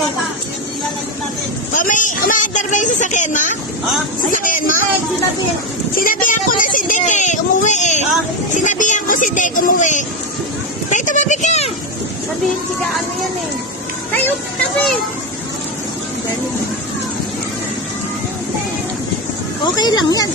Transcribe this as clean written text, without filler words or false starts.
O may umaandar ba yung sasakyan mo? Ha? Sasakyan mo? Sinabihan ko na si Dek umuwi Sinabihan ko si Dek umuwi. Tayo, tumabi ka! Sabihin siya ano yan eh. Tayo, tabi! Okay lang yan